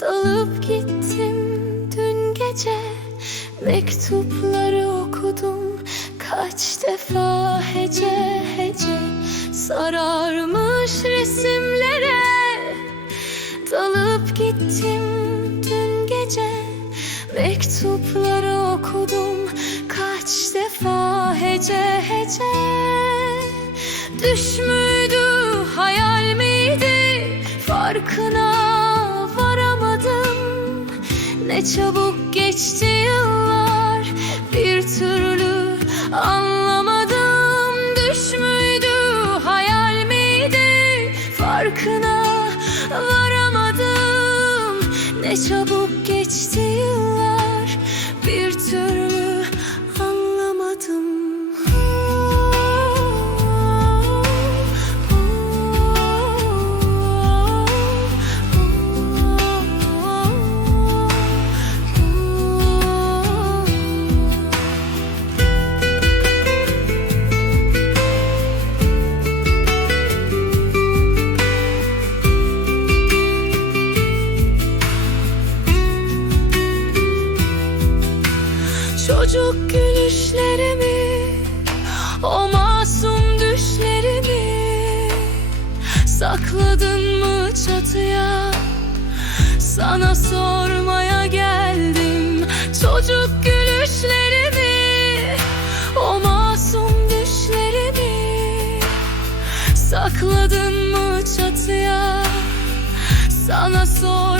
Dalıp gittim dün gece. Mektupları okudum kaç defa hece hece. Sararmış resimlere. Dalıp gittim dün gece. Mektupları okudum kaç defa hece hece. Düş müydü hayal miydi? Farkına Ne çabuk geçti yıllar. Bir türlü anlamadım Düş müydü hayal miydi? Farkına varamadım. Ne çabuk geçti yıllar Çocuk gülüşlerimi O masum düşlerimi Sakladın mı çatıya? Sana sormaya geldim. Çocuk gülüşlerimi O masum düşlerimi Sakladın mı çatıya? Sana sormaya